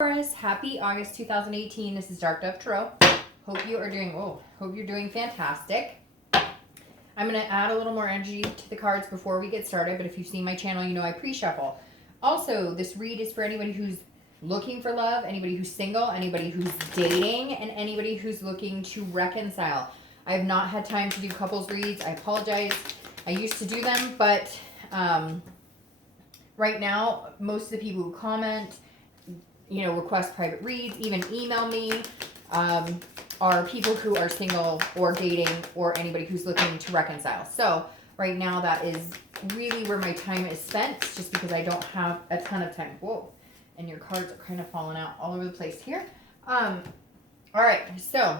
Taurus, happy August 2018. This is Dark Dove Tarot. Hope you're doing fantastic. I'm going to add a little more energy to the cards before we get started, but if you've seen my channel, you know I pre-shuffle. Also, this read is for anybody who's looking for love, anybody who's single, anybody who's dating, and anybody who's looking to reconcile. I have not had time to do couples reads. I apologize. I used to do them, but right now, most of the people who comment, request private reads, even email me, are people who are single or dating or anybody who's looking to reconcile. So right now that is really where my time is spent, just because I don't have a ton of time. Whoa, and your cards are kind of falling out all over the place here. All right, so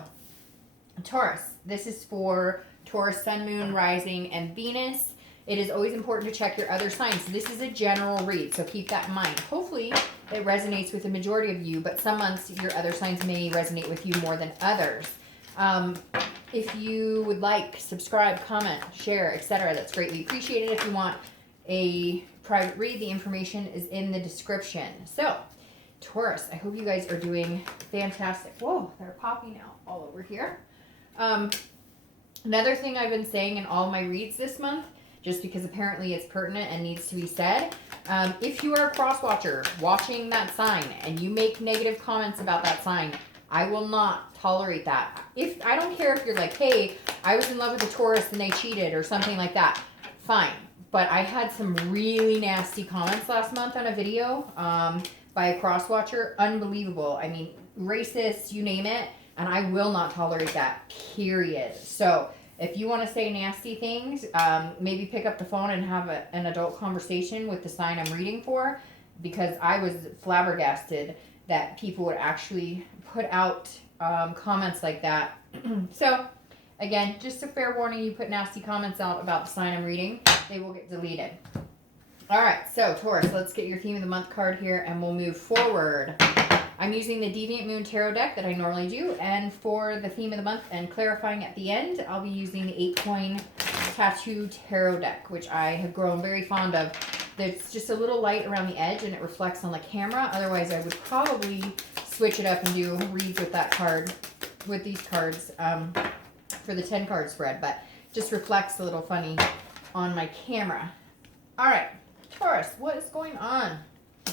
Taurus, this is for Taurus, Sun, Moon, Rising, and Venus. It is always important to check your other signs. This is a general read, so keep that in mind. Hopefully, it resonates with the majority of you, but some months your other signs may resonate with you more than others. If you would like, subscribe, comment, share, etc., that's greatly appreciated. If you want a private read, the information is in the description. So, Taurus, I hope you guys are doing fantastic. Whoa, they're popping out all over here. Another thing I've been saying in all my reads this month, just because apparently it's pertinent and needs to be said. If you are a cross-watcher watching that sign and you make negative comments about that sign, I will not tolerate that. I don't care if you're like, hey, I was in love with a Taurus and they cheated or something like that. Fine. But I had some really nasty comments last month on a video by a cross-watcher. Unbelievable. I mean, racist, you name it. And I will not tolerate that, period. So if you want to say nasty things, maybe pick up the phone and have an adult conversation with the sign I'm reading for, because I was flabbergasted that people would actually put out comments like that. So, again, just a fair warning, you put nasty comments out about the sign I'm reading, they will get deleted. All right, so Taurus, let's get your theme of the month card here and we'll move forward. I'm using the Deviant Moon Tarot deck that I normally do, and for the theme of the month and clarifying at the end, I'll be using the 8-coin Tattoo Tarot deck, which I have grown very fond of. There's just a little light around the edge and it reflects on the camera. Otherwise, I would probably switch it up and do reads with that card, with these cards for the 10-card spread, but just reflects a little funny on my camera. All right, Taurus, what is going on?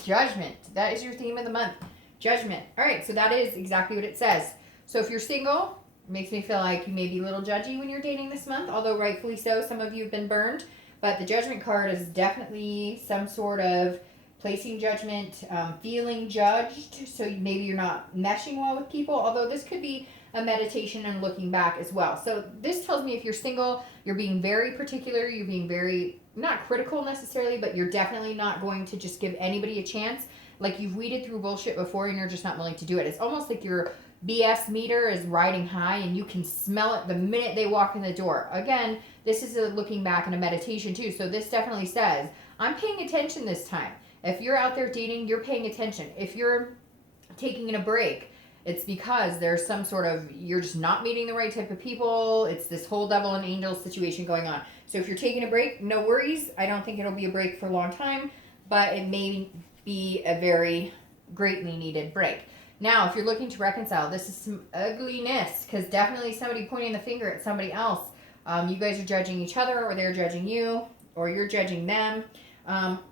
Judgment. That is your theme of the month. Judgment. All right, so that is exactly what it says. So if you're single, it makes me feel like you may be a little judgy when you're dating this month, although rightfully so. Some of you have been burned, but the Judgment card is definitely some sort of placing judgment, feeling judged, so maybe you're not meshing well with people, although this could be a meditation and looking back as well. So this tells me if you're single, you're being very particular, you're being very, not critical necessarily, but you're definitely not going to just give anybody a chance. Like you've weeded through bullshit before and you're just not willing to do it. It's almost like your BS meter is riding high and you can smell it the minute they walk in the door. Again, this is a looking back and a meditation too. So this definitely says, I'm paying attention this time. If you're out there dating, you're paying attention. If you're taking a break, it's because there's some sort of, you're just not meeting the right type of people. It's this whole devil and angel situation going on. So if you're taking a break, no worries. I don't think it'll be a break for a long time, but it may be a very greatly needed break. Now, if you're looking to reconcile, this is some ugliness, because definitely somebody pointing the finger at somebody else. You guys are judging each other, or they're judging you, or you're judging them.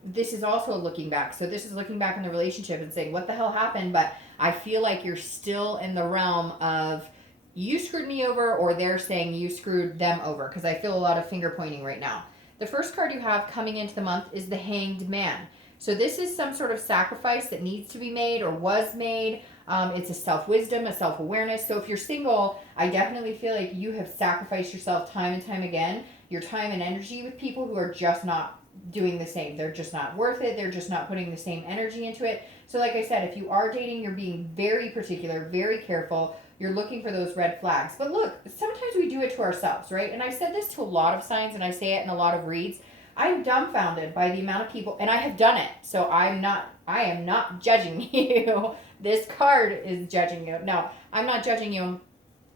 This is also looking back. So this is looking back in the relationship and saying, what the hell happened? But I feel like you're still in the realm of you screwed me over, or they're saying you screwed them over, because I feel a lot of finger pointing right now. The first card you have coming into the month is the Hanged Man. So this is some sort of sacrifice that needs to be made or was made. It's a self-wisdom, a self-awareness. So if you're single, I definitely feel like you have sacrificed yourself time and time again, your time and energy with people who are just not doing the same. They're just not worth it. They're just not putting the same energy into it. So like I said, if you are dating, you're being very particular, very careful. You're looking for those red flags. But look, sometimes we do it to ourselves, right? And I've said this to a lot of signs, and I say it in a lot of reads. I'm dumbfounded by the amount of people, and I have done it, so I am not judging you. This card is judging you. No, I'm not judging you,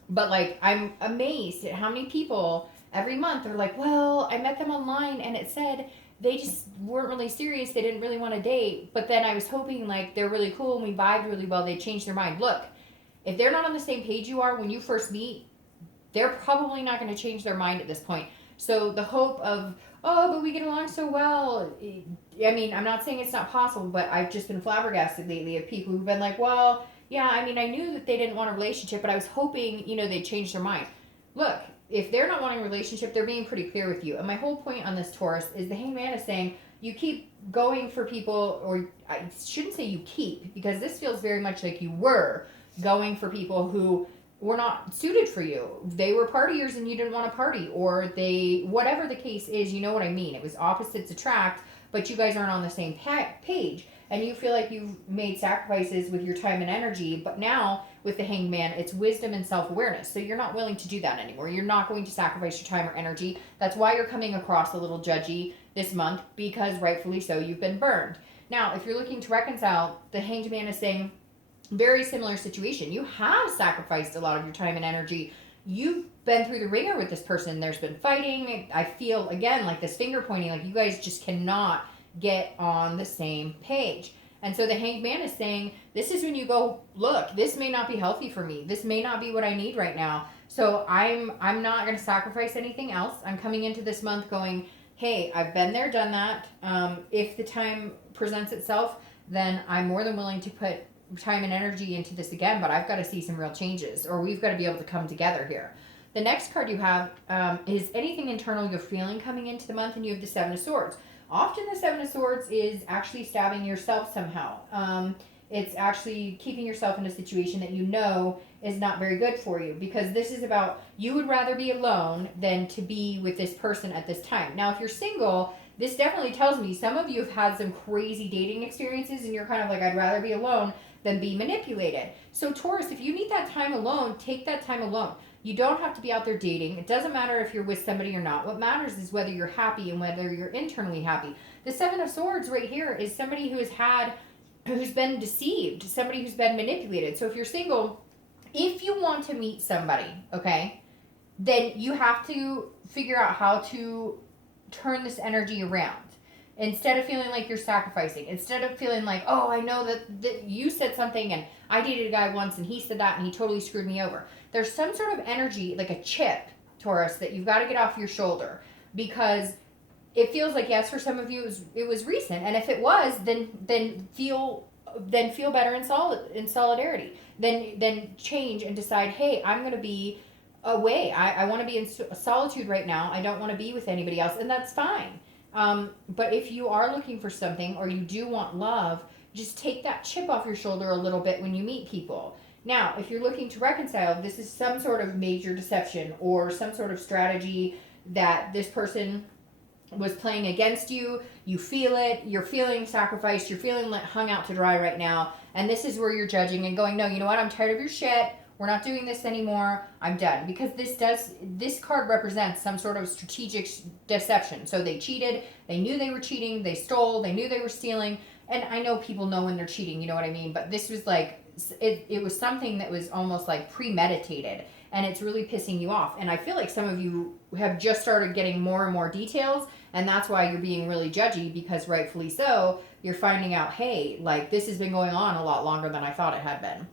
but like, I'm amazed at how many people every month are like, well, I met them online and it said they just weren't really serious. They didn't really want to date. But then I was hoping like they're really cool and we vibed really well. They changed their mind. Look, if they're not on the same page you are when you first meet, they're probably not going to change their mind at this point. So the hope of, oh, but we get along so well. I mean, I'm not saying it's not possible, but I've just been flabbergasted lately of people who've been like, well, yeah, I mean, I knew that they didn't want a relationship, but I was hoping, they'd change their mind. Look, if they're not wanting a relationship, they're being pretty clear with you. And my whole point on this Taurus is the Hanged Man is saying you keep going for people, or I shouldn't say you keep, because this feels very much like you were going for people who were not suited for you. They were partiers and you didn't want to party, or whatever the case is, you know what I mean. It was opposites attract, but you guys aren't on the same page. And you feel like you've made sacrifices with your time and energy, but now with the Hanged Man, it's wisdom and self-awareness. So you're not willing to do that anymore. You're not going to sacrifice your time or energy. That's why you're coming across a little judgy this month, because rightfully so, you've been burned. Now, if you're looking to reconcile, the Hanged Man is saying, very similar situation. You have sacrificed a lot of your time and energy. You've been through the ringer with this person. There's been fighting. I feel, again, like this finger pointing, like you guys just cannot get on the same page. And so the Hanged Man is saying, this is when you go, look, this may not be healthy for me. This may not be what I need right now. So I'm not going to sacrifice anything else. I'm coming into this month going, hey, I've been there, done that. If the time presents itself, then I'm more than willing to put time and energy into this again, but I've got to see some real changes, or we've got to be able to come together here. The next card you have is anything internal you're feeling coming into the month, and you have the Seven of Swords. Often the Seven of Swords is actually stabbing yourself somehow. It's actually keeping yourself in a situation that you know is not very good for you, because this is about you would rather be alone than to be with this person at this time. Now, if you're single, this definitely tells me some of you have had some crazy dating experiences and you're kind of like, I'd rather be alone than be manipulated. So Taurus, if you need that time alone, take that time alone. You don't have to be out there dating. It doesn't matter if you're with somebody or not. What matters is whether you're happy and whether you're internally happy. The Seven of Swords right here is somebody who's been deceived, somebody who's been manipulated. So if you're single, if you want to meet somebody, okay, then you have to figure out how to turn this energy around. Instead of feeling like you're sacrificing, instead of feeling like, oh, I know that you said something and I dated a guy once and he said that and he totally screwed me over. There's some sort of energy, like a chip, Taurus, that you've got to get off your shoulder, because it feels like, yes, for some of you it was recent, and if it was, then feel better in solidarity. Then change and decide, hey, I'm going to be away. I want to be in solitude right now. I don't want to be with anybody else, and that's fine. But if you are looking for something, or you do want love, just take that chip off your shoulder a little bit when you meet people. Now, if you're looking to reconcile, this is some sort of major deception or some sort of strategy that this person was playing against you. You feel it. You're feeling sacrificed. You're feeling hung out to dry right now. And this is where you're judging and going, no, you know what? I'm tired of your shit. We're not doing this anymore. I'm done. Because this card represents some sort of strategic deception. So they cheated. They knew they were cheating. They stole. They knew they were stealing. And I know people know when they're cheating, you know what I mean? But this was like, it was something that was almost like premeditated. And it's really pissing you off. And I feel like some of you have just started getting more and more details. And that's why you're being really judgy, because rightfully so, you're finding out, hey, like this has been going on a lot longer than I thought it had been.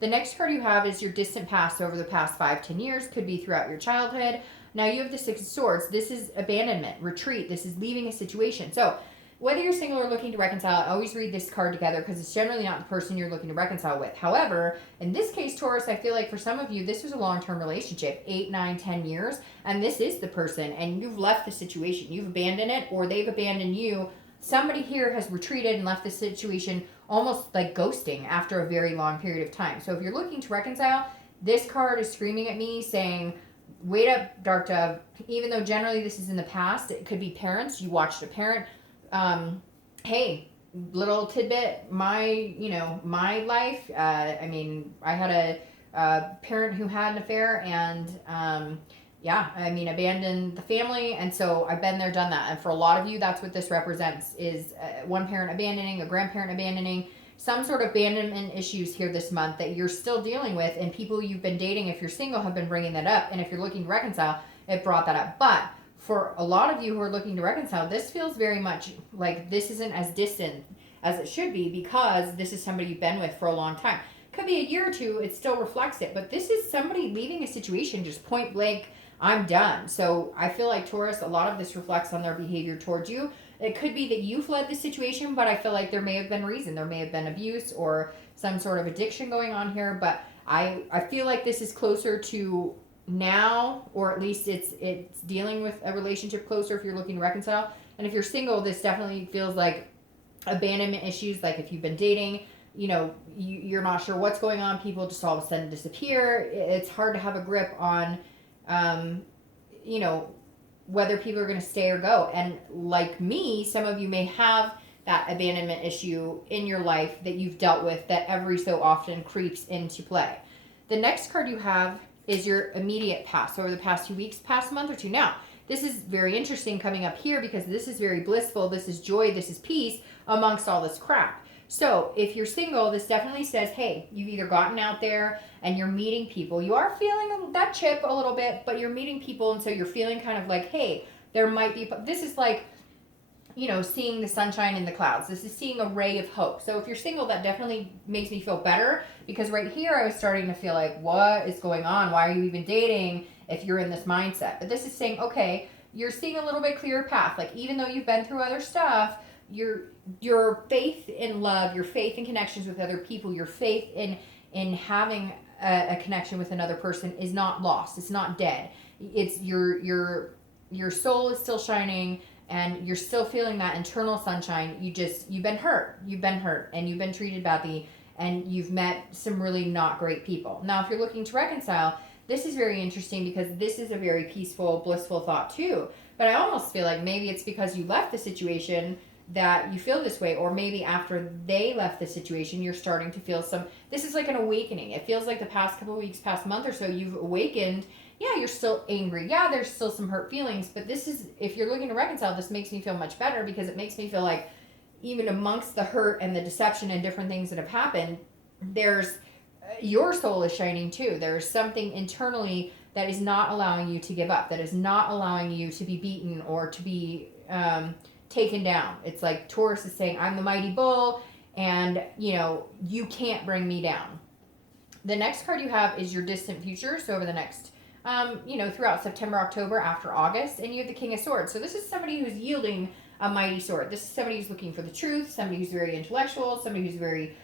The next card you have is your distant past over the past 5-10 years. Could be throughout your childhood. Now you have the Six of Swords. This is abandonment, retreat. This is leaving a situation. So whether you're single or looking to reconcile, I always read this card together because it's generally not the person you're looking to reconcile with. However, in this case, Taurus, I feel like for some of you, this was a long-term relationship, 8, 9, 10 years, and this is the person, and you've left the situation. You've abandoned it, or they've abandoned you. Somebody here has retreated and left the situation almost like ghosting after a very long period of time. So if you're looking to reconcile, this card is screaming at me saying, wait up, Dark Dove. Even though generally this is in the past, it could be parents. You watched a parent. Hey, little tidbit, my life, I mean, I had a parent who had an affair and, abandoned the family. And so I've been there, done that. And for a lot of you, that's what this represents is one parent abandoning, a grandparent abandoning, some sort of abandonment issues here this month that you're still dealing with. And people you've been dating, if you're single, have been bringing that up. And if you're looking to reconcile, it brought that up. But for a lot of you who are looking to reconcile, this feels very much like this isn't as distant as it should be, because this is somebody you've been with for a long time. Could be a year or two, it still reflects it, but this is somebody leaving a situation just point blank, I'm done. So I feel like, Taurus, a lot of this reflects on their behavior towards you. It could be that you fled the situation, but I feel like there may have been reason. There may have been abuse or some sort of addiction going on here, but I feel like this is closer to now, or at least it's dealing with a relationship closer if you're looking to reconcile. And if you're single, this definitely feels like abandonment issues. Like if you've been dating, you know, you're not sure what's going on, people just all of a sudden disappear. It's hard to have a grip on you know, whether people are going to stay or go. And like me, some of you may have that abandonment issue in your life that you've dealt with that every so often creeps into play. The next card you have is your immediate past, so over the past 2 weeks, past month or two. Now, this is very interesting coming up here because this is very blissful. This is joy. This is peace amongst all this crap. So if you're single, this definitely says, hey, you've either gotten out there and you're meeting people. You are feeling that chip a little bit, but you're meeting people. And so you're feeling kind of like, hey, there might be, this is like, you know, seeing the sunshine in the clouds. This is seeing a ray of hope. So if you're single, that definitely makes me feel better, because right here I was starting to feel like, what is going on? Why are you even dating if you're in this mindset? But this is saying, okay, you're seeing a little bit clearer path. Like even though you've been through other stuff, your faith in love, your faith in connections with other people, your faith in having a connection with another person is not lost. It's not dead. It's your soul is still shining, and you're still feeling that internal sunshine. You've been hurt, and you've been treated badly, and you've met some really not great people. Now, if you're looking to reconcile, this is very interesting because this is a very peaceful, blissful thought too. But I almost feel like maybe it's because you left the situation that you feel this way, or maybe after they left the situation, you're starting to feel this is like an awakening. It feels like the past couple of weeks, past month or so, you've awakened. Yeah, you're still angry. Yeah, there's still some hurt feelings, but this is, if you're looking to reconcile, this makes me feel much better, because it makes me feel like even amongst the hurt and the deception and different things that have happened, there's, your soul is shining too. There's something internally that is not allowing you to give up, that is not allowing you to be beaten or to be taken down. It's like Taurus is saying, I'm the mighty bull, and you know, you can't bring me down. The next card you have is your distant future. So over the next you know, throughout September, October, after August, and you have the King of Swords. So this is somebody who's yielding a mighty sword. This is somebody who's looking for the truth, somebody who's very intellectual, somebody who's very,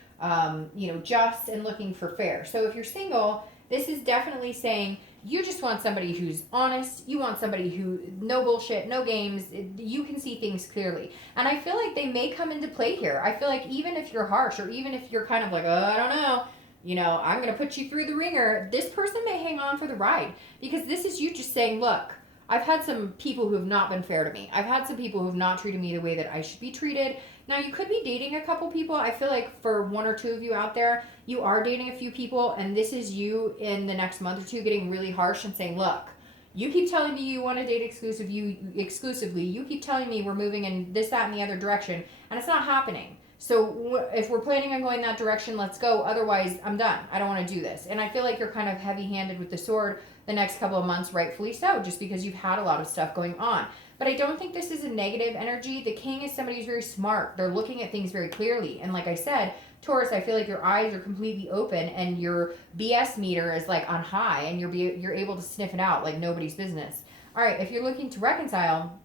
you know, just and looking for fair. So if you're single, this is definitely saying you just want somebody who's honest. You want somebody who, no bullshit, no games. You can see things clearly. And I feel like they may come into play here. I feel like even if you're harsh, or even if you're kind of like, I don't know, you know, I'm going to put you through the ringer, this person may hang on for the ride, because this is you just saying, look, I've had some people who have not been fair to me. I've had some people who have not treated me the way that I should be treated. Now, you could be dating a couple people. I feel like for one or two of you out there, you are dating a few people, and this is you in the next month or two getting really harsh and saying, look, you keep telling me you want to date exclusively. You keep telling me we're moving in this, that, and the other direction, and it's not happening. So if we're planning on going that direction, let's go. Otherwise, I'm done. I don't want to do this. And I feel like you're kind of heavy-handed with the sword the next couple of months, rightfully so, just because you've had a lot of stuff going on. But I don't think this is a negative energy. The King is somebody who's very smart. They're looking at things very clearly. And like I said, Taurus, I feel like your eyes are completely open and your BS meter is like on high, and you're able to sniff it out like nobody's business. All right, if you're looking to reconcile,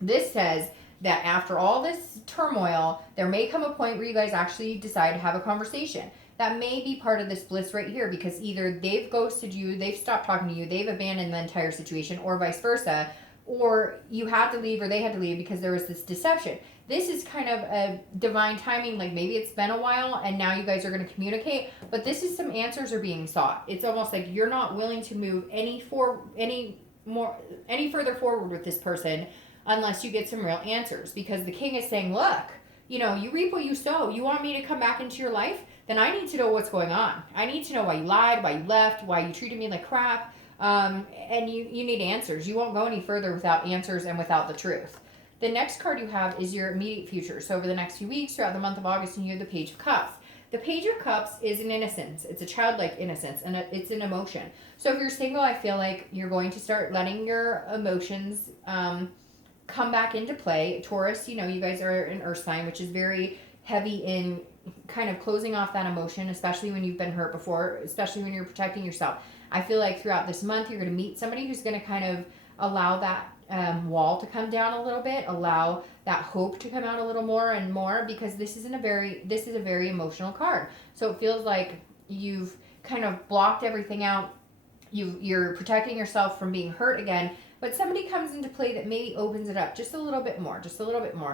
this says that after all this turmoil, there may come a point where you guys actually decide to have a conversation. That may be part of this bliss right here, because either they've ghosted you, they've stopped talking to you, they've abandoned the entire situation, or vice versa, or you had to leave or they had to leave because there was this deception. This is kind of a divine timing, like maybe it's been a while and now you guys are going to communicate, but this is some answers are being sought. It's almost like you're not willing to move any further forward with this person unless you get some real answers, because the King is saying, look, you know, you reap what you sow. You want me to come back into your life? Then I need to know what's going on. I need to know why you lied, why you left, why you treated me like crap. And you need answers. You won't go any further without answers and without the truth. The next card you have is your immediate future. So over the next few weeks, throughout the month of August, and you have the Page of Cups. The Page of Cups is an innocence. It's a childlike innocence, and it's an emotion. So if you're single, I feel like you're going to start letting your emotions come back into play. Taurus, you guys are an earth sign, which is very heavy in kind of closing off that emotion, especially when you've been hurt before, especially when you're protecting yourself. I feel like throughout this month, you're going to meet somebody who's going to kind of allow that wall to come down a little bit, allow that hope to come out a little more and more, because this is a very emotional card. So it feels like you've kind of blocked everything out. You're protecting yourself from being hurt again, but somebody comes into play that maybe opens it up just a little bit more.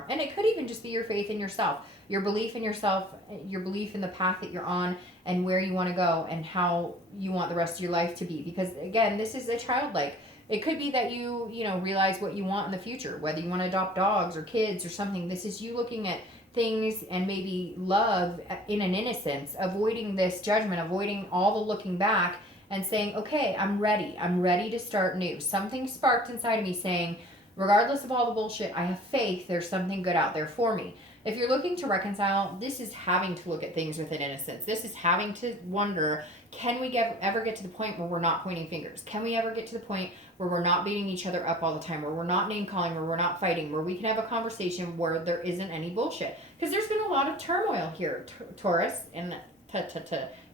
And it could even just be your faith in yourself, your belief in yourself, your belief in the path that you're on and where you want to go and how you want the rest of your life to be. Because again, this is a childlike. It could be that you realize what you want in the future, whether you want to adopt dogs or kids or something. This is you looking at things and maybe love in an innocence, avoiding this judgment, avoiding all the looking back, and saying, okay, I'm ready to start new. Something sparked inside of me saying, regardless of all the bullshit, I have faith there's something good out there for me. If you're looking to reconcile, this is having to look at things with an innocence. This is having to wonder, can we ever get to the point where we're not pointing fingers? Can we ever get to the point where we're not beating each other up all the time, where we're not name calling, where we're not fighting, where we can have a conversation where there isn't any bullshit? Because there's been a lot of turmoil here, Taurus, and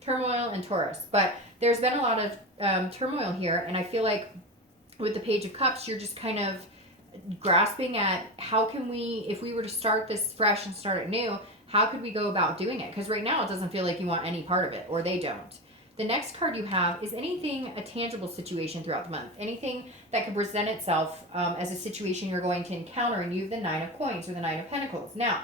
turmoil and Taurus. But there's been a lot of turmoil here, and I feel like with the Page of Cups, you're just kind of grasping at how can we, if we were to start this fresh and start it new, how could we go about doing it? Because right now it doesn't feel like you want any part of it, or they don't. The next card you have is anything, a tangible situation throughout the month, anything that could present itself as a situation you're going to encounter, and you have the Nine of Coins or the Nine of Pentacles. Now,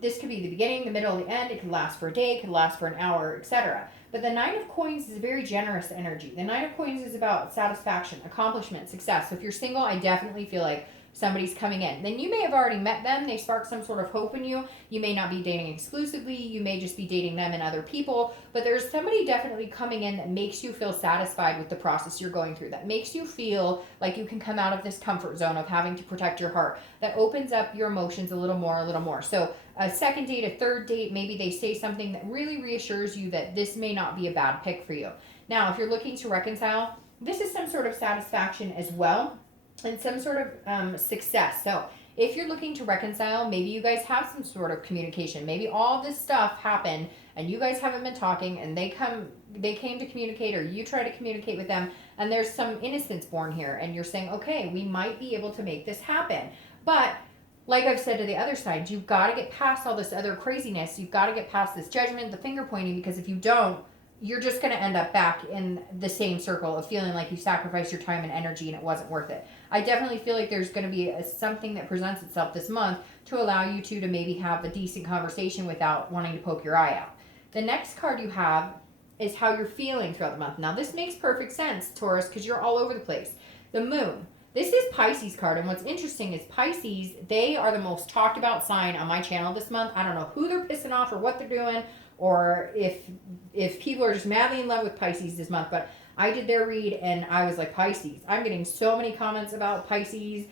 this could be the beginning, the middle, the end. It could last for a day, it could last for an hour, etc. But the Nine of Coins is a very generous energy. The Nine of Coins is about satisfaction, accomplishment, success. So if you're single, I definitely feel like somebody's coming in. Then you may have already met them. They spark some sort of hope in you. You may not be dating exclusively. You may just be dating them and other people. But there's somebody definitely coming in that makes you feel satisfied with the process you're going through. That makes you feel like you can come out of this comfort zone of having to protect your heart. That opens up your emotions a little more. So a second date, a third date, maybe they say something that really reassures you that this may not be a bad pick for you. Now, if you're looking to reconcile, this is some sort of satisfaction as well, and some sort of success. So if you're looking to reconcile, maybe you guys have some sort of communication. Maybe all this stuff happened and you guys haven't been talking, and they came to communicate, or you try to communicate with them, and there's some innocence born here, and you're saying, okay, we might be able to make this happen. But like I've said to the other side, you've got to get past all this other craziness. You've got to get past this judgment, the finger pointing, because if you don't, you're just going to end up back in the same circle of feeling like you sacrificed your time and energy and it wasn't worth it. I definitely feel like there's going to be something that presents itself this month to allow you to maybe have a decent conversation without wanting to poke your eye out. The next card you have is how you're feeling throughout the month. Now, this makes perfect sense, Taurus, because you're all over the place. The Moon. This is Pisces card, and what's interesting is Pisces, they are the most talked about sign on my channel this month. I don't know who they're pissing off or what they're doing, or if people are just madly in love with Pisces this month, but I did their read and I was like, Pisces. I'm getting so many comments about Pisces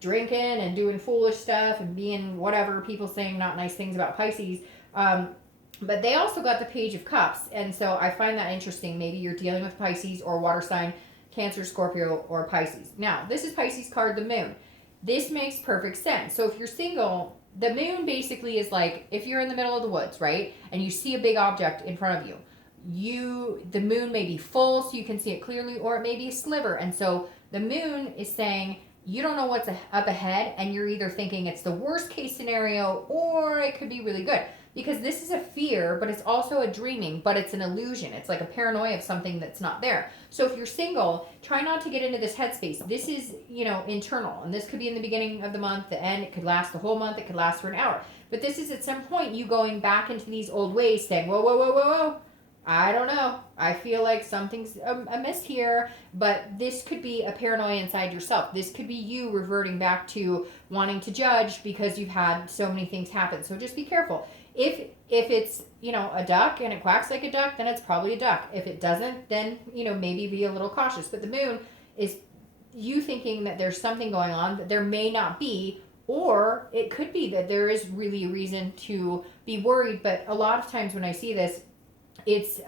drinking and doing foolish stuff and being whatever, people saying not nice things about Pisces. But they also got the Page of Cups, and so I find that interesting. Maybe you're dealing with Pisces or water sign, Cancer, Scorpio, or Pisces. Now, this is Pisces card, the Moon. This makes perfect sense. So if you're single, the Moon basically is like if you're in the middle of the woods, right? And you see a big object in front of you. The Moon may be full so you can see it clearly, or it may be a sliver. And so the Moon is saying you don't know what's up ahead, and you're either thinking it's the worst case scenario or it could be really good. Because this is a fear, but it's also a dreaming, but it's an illusion. It's like a paranoia of something that's not there. So if you're single, try not to get into this headspace. This is, internal. And this could be in the beginning of the month, the end. It could last the whole month. It could last for an hour. But this is at some point you going back into these old ways saying, whoa. I don't know. I feel like something's amiss here, but this could be a paranoia inside yourself. This could be you reverting back to wanting to judge because you've had so many things happen. So just be careful. If it's, a duck and it quacks like a duck, then it's probably a duck. If it doesn't, then, maybe be a little cautious. But the Moon is you thinking that there's something going on that there may not be, or it could be that there is really a reason to be worried. But a lot of times when I see this, it's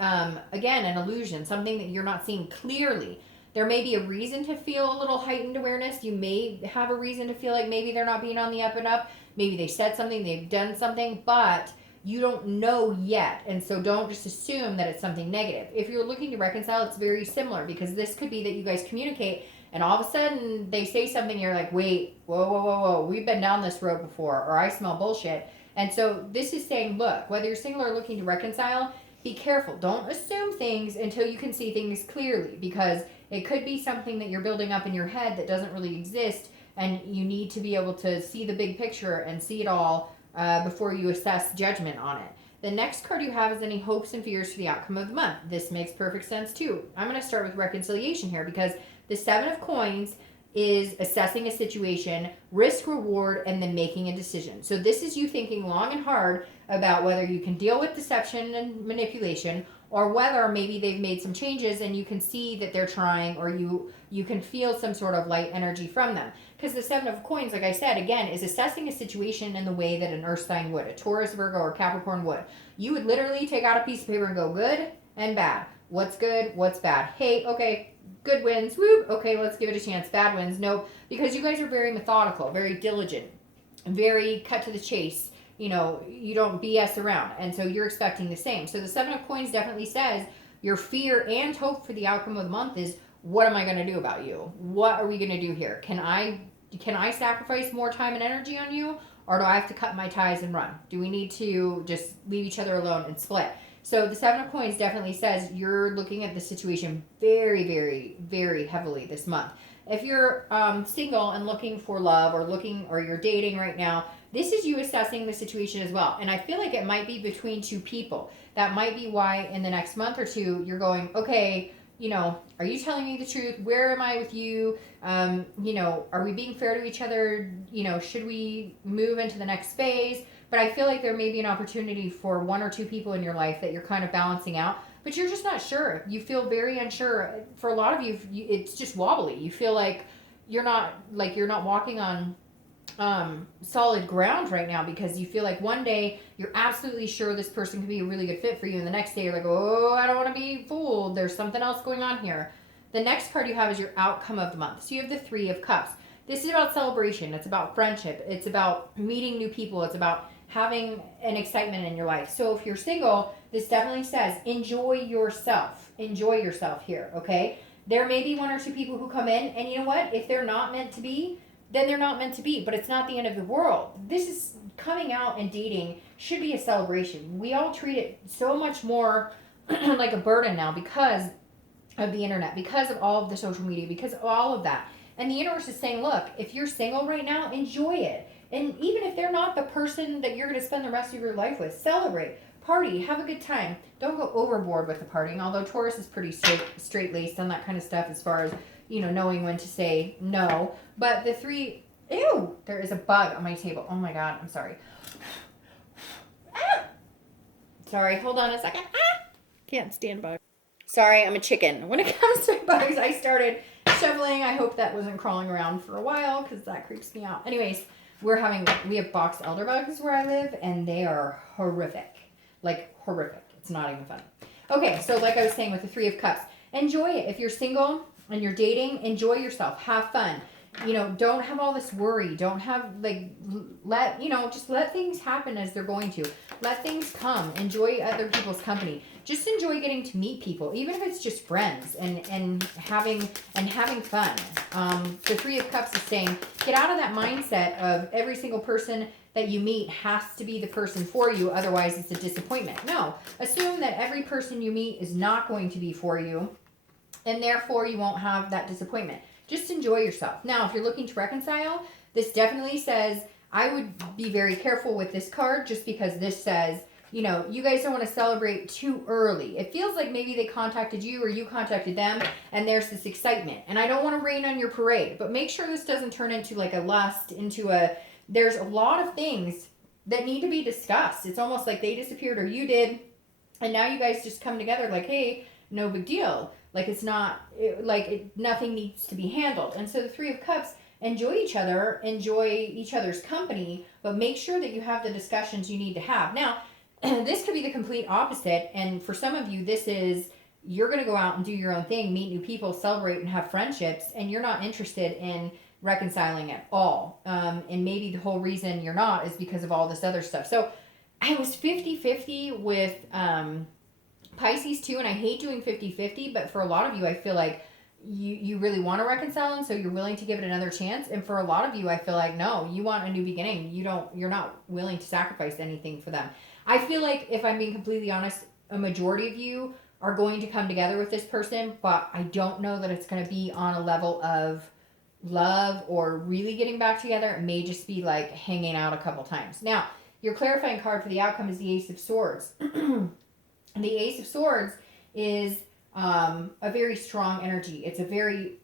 again an illusion, something that you're not seeing clearly. There may be a reason to feel a little heightened awareness. You may have a reason to feel like maybe they're not being on the up and up. Maybe they said something, they've done something, but you don't know yet. And so don't just assume that it's something negative. If you're looking to reconcile, it's very similar, because this could be that you guys communicate and all of a sudden they say something, you're like, wait, whoa, we've been down this road before, or I smell bullshit. And so this is saying, look, whether you're single or looking to reconcile, be careful. Don't assume things until you can see things clearly, because it could be something that you're building up in your head that doesn't really exist, and you need to be able to see the big picture and see it all before you assess judgment on it. The next card you have is any hopes and fears for the outcome of the month. This makes perfect sense too. I'm going to start with reconciliation here, because the 7 of Coins is assessing a situation, risk, reward, and then making a decision. So this is you thinking long and hard about whether you can deal with deception and manipulation, or whether maybe they've made some changes and you can see that they're trying, or you can feel some sort of light energy from them. Because the 7 of Coins, like I said, again, is assessing a situation in the way that an earth sign would, a Taurus, Virgo, or Capricorn would. You would literally take out a piece of paper and go good and bad. What's good? What's bad? Hey, okay, good wins, whoop, okay, let's give it a chance. Bad wins, nope. Because you guys are very methodical, very diligent, very cut to the chase. You know, you don't BS around. And so you're expecting the same. So the 7 of Coins definitely says your fear and hope for the outcome of the month is, what am I going to do about you? What are we going to do here? Can I sacrifice more time and energy on you? Or do I have to cut my ties and run? Do we need to just leave each other alone and split? So the 7 of Coins definitely says you're looking at the situation very, very, very heavily this month. If you're single and looking for love, or you're dating right now, this is you assessing the situation as well. And I feel like it might be between two people. That might be why in the next month or two, you're going, okay, you know, are you telling me the truth? Where am I with you? You know, are we being fair to each other? You know, should we move into the next phase? But I feel like there may be an opportunity for 1 or 2 people in your life that you're kind of balancing out, but you're just not sure. You feel very unsure. For a lot of you, it's just wobbly. You feel like you're not walking on solid ground right now, because you feel like one day you're absolutely sure this person could be a really good fit for you, and the next day you're like, oh, I don't want to be fooled, there's something else going on here. The next card you have is your outcome of the month. So you have the 3 of Cups. This is about celebration. It's about friendship. It's about meeting new people. It's about having an excitement in your life. So if you're single, this definitely says enjoy yourself. Enjoy yourself here, okay? There may be 1 or 2 people who come in, and you know what? If they're not meant to be, then they're not meant to be, but it's not the end of the world. This is coming out, and dating should be a celebration. We all treat it so much more like a burden now, because of the internet, because of all of the social media, because of all of that. And the universe is saying, look, if you're single right now, enjoy it. And even if they're not the person that you're going to spend the rest of your life with, celebrate, party, have a good time. Don't go overboard with the partying, although Taurus is pretty straight-laced on that kind of stuff as far as, you know, knowing when to say no. But the 3, ew, there is a bug on my table. Oh my God, I'm sorry. Ah! Sorry, hold on a second. Ah! Can't stand bugs. Sorry, I'm a chicken. When it comes to bugs, I started shoveling. I hope that wasn't crawling around for a while, because that creeps me out. Anyways, we have box elder bugs where I live, and they are horrific. Like, horrific. It's not even funny. Okay, so like I was saying with the 3 of Cups, enjoy it. If you're single and you're dating, enjoy yourself. Have fun. You know, don't have all this worry. Don't have, just let things happen as they're going to. Let things come. Enjoy other people's company. Just enjoy getting to meet people, even if it's just friends, and having fun. The 3 of Cups is saying, get out of that mindset of every single person that you meet has to be the person for you, otherwise it's a disappointment. No, assume that every person you meet is not going to be for you, and therefore you won't have that disappointment. Just enjoy yourself. Now, if you're looking to reconcile, this definitely says, I would be very careful with this card, just because this says, you know, you guys don't want to celebrate too early. It feels like maybe they contacted you or you contacted them, and there's this excitement. And I don't want to rain on your parade, but make sure this doesn't turn into like a lust, there's a lot of things that need to be discussed. It's almost like they disappeared or you did, and now you guys just come together like, hey, no big deal. Like, it's not, nothing needs to be handled. And so the 3 of Cups, enjoy each other's company, but make sure that you have the discussions you need to have. Now, this could be the complete opposite, and for some of you, this is you're going to go out and do your own thing, meet new people, celebrate, and have friendships, and you're not interested in reconciling at all. And maybe the whole reason you're not is because of all this other stuff. So I was 50-50 with Pisces too, and I hate doing 50-50, but for a lot of you, I feel like you really want to reconcile, and so you're willing to give it another chance. And for a lot of you, I feel like, no, you want a new beginning. You're not willing to sacrifice anything for them. I feel like, if I'm being completely honest, a majority of you are going to come together with this person, but I don't know that it's going to be on a level of love or really getting back together. It may just be like hanging out a couple times. Now, your clarifying card for the outcome is the Ace of Swords. The Ace of Swords is a very strong energy. It's a very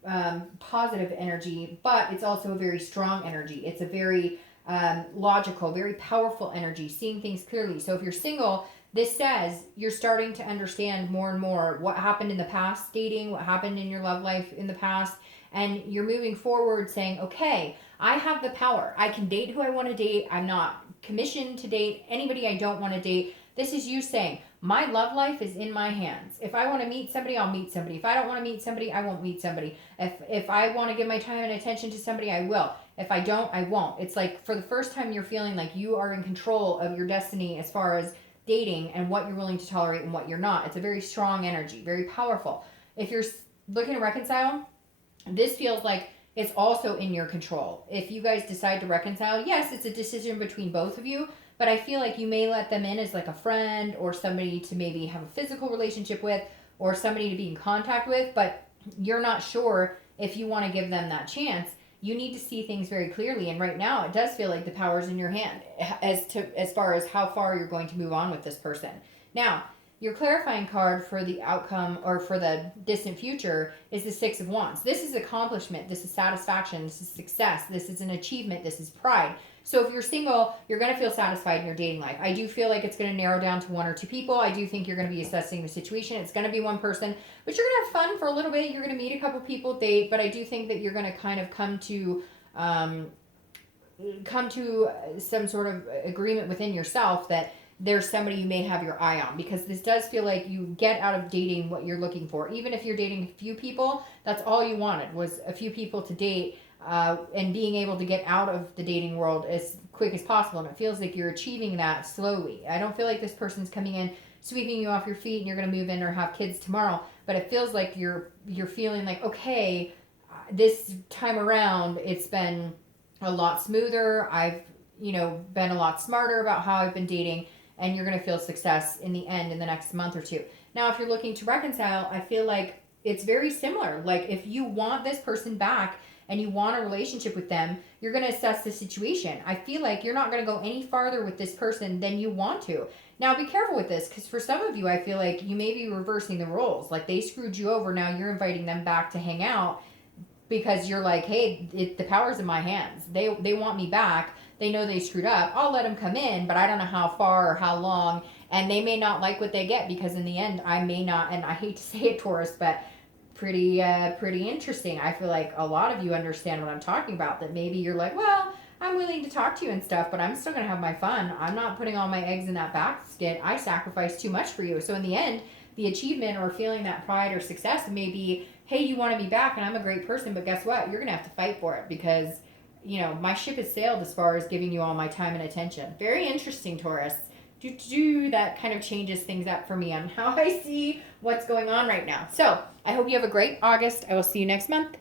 positive energy, but it's also a very strong energy. It's a very logical, very powerful energy, seeing things clearly. So if you're single, this says you're starting to understand more and more what happened in the past dating, what happened in your love life in the past, and you're moving forward saying, okay, I have the power. I can date who I want to date. I'm not commissioned to date anybody I don't want to date. This is you saying, my love life is in my hands. If I want to meet somebody, I'll meet somebody. If I don't want to meet somebody, I won't meet somebody. If I want to give my time and attention to somebody, I will. If I don't, I won't. It's like for the first time you're feeling like you are in control of your destiny as far as dating and what you're willing to tolerate and what you're not. It's a very strong energy, very powerful. If you're looking to reconcile, this feels like it's also in your control. If you guys decide to reconcile, yes, it's a decision between both of you, but I feel like you may let them in as like a friend or somebody to maybe have a physical relationship with or somebody to be in contact with, but you're not sure if you want to give them that chance. You need to see things very clearly, and right now it does feel like the power's in your hand as far as how far you're going to move on with this person. Now, your clarifying card for the outcome or for the distant future is the Six of Wands. This is accomplishment, this is satisfaction, this is success, this is an achievement, this is pride. So if you're single, you're going to feel satisfied in your dating life. I do feel like it's going to narrow down to one or two people. I do think you're going to be assessing the situation. It's going to be one person, but you're going to have fun for a little bit. You're going to meet a couple people, date, but I do think that you're going to kind of come to some sort of agreement within yourself that there's somebody you may have your eye on, because this does feel like you get out of dating what you're looking for. Even if you're dating a few people, that's all you wanted was a few people to date. And being able to get out of the dating world as quick as possible. And it feels like you're achieving that slowly. I don't feel like this person's coming in, sweeping you off your feet, and you're going to move in or have kids tomorrow. But it feels like you're feeling like, okay, this time around, it's been a lot smoother. I've, been a lot smarter about how I've been dating, and you're going to feel success in the end in the next month or two. Now, if you're looking to reconcile, I feel like it's very similar. Like if you want this person back, and you want a relationship with them, you're going to assess the situation. I feel like you're not going to go any farther with this person than you want to. Now, be careful with this, because for some of you, I feel like you may be reversing the roles. Like they screwed you over, now you're inviting them back to hang out because you're like, hey, the power's in my hands. They want me back. They know they screwed up. I'll let them come in, but I don't know how far or how long. And they may not like what they get, because in the end, I may not, and I hate to say it, Taurus, but pretty interesting. I feel like a lot of you understand what I'm talking about, that maybe you're like, well, I'm willing to talk to you and stuff, but I'm still going to have my fun. I'm not putting all my eggs in that basket. I sacrificed too much for you. So in the end, the achievement or feeling that pride or success may be, hey, you wanted me back and I'm a great person, but guess what? You're going to have to fight for it, because, my ship has sailed as far as giving you all my time and attention. Very interesting, Taurus. That kind of changes things up for me on how I see what's going on right now. So I hope you have a great August. I will see you next month.